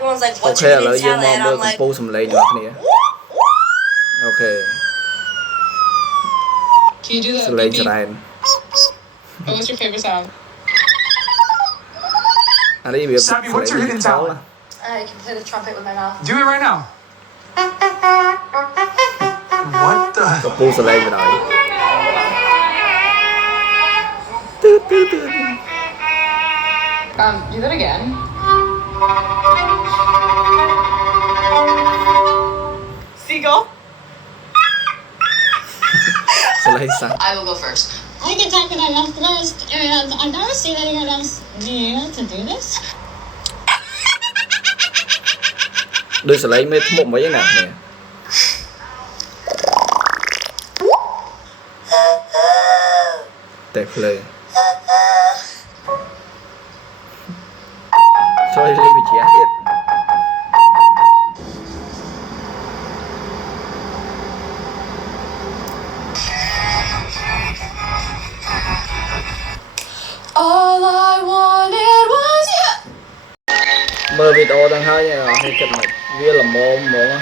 everyone's like, what's your hidden talent? And I'm like, okay. Can you do that? What's your favorite sound? Sabby, what's your hidden talent? I can play the trumpet with my mouth. Do it right now. What the? Do that again. Seagull. I will go first. I can talk and I love first, and I've never seen anyone else be able to do this. Đôi sợi lấy mấy một mấy nè nè. Tẹp lên. Sorry, leave it here. All I wanted was you. Mơ video đang hay nha, hay chụp mạch viên là mồm mồm á,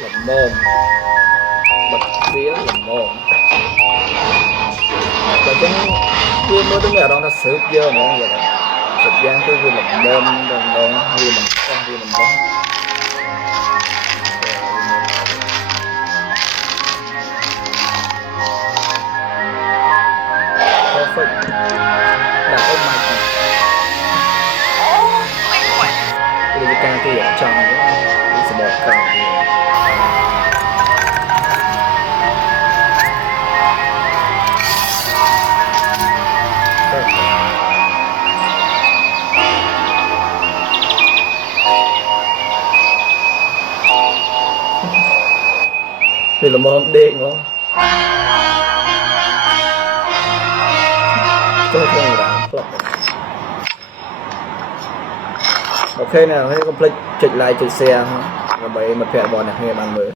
là mồm, bật viên là mồm, và cái viên mới đứng ở đó là sụp dơ mọi người này, sụp giang cái viên là mồm, đồng viên là con viên là mồm. Perfect. Đặt ông mạch này. Bây giờ càng tôi ở trong nữa. Đi sẽ bọt càng đây là mồm đen không? Ok nào, hãy complete chụp like chụp share và bấm một phẹt bòn nàyให้bạn mới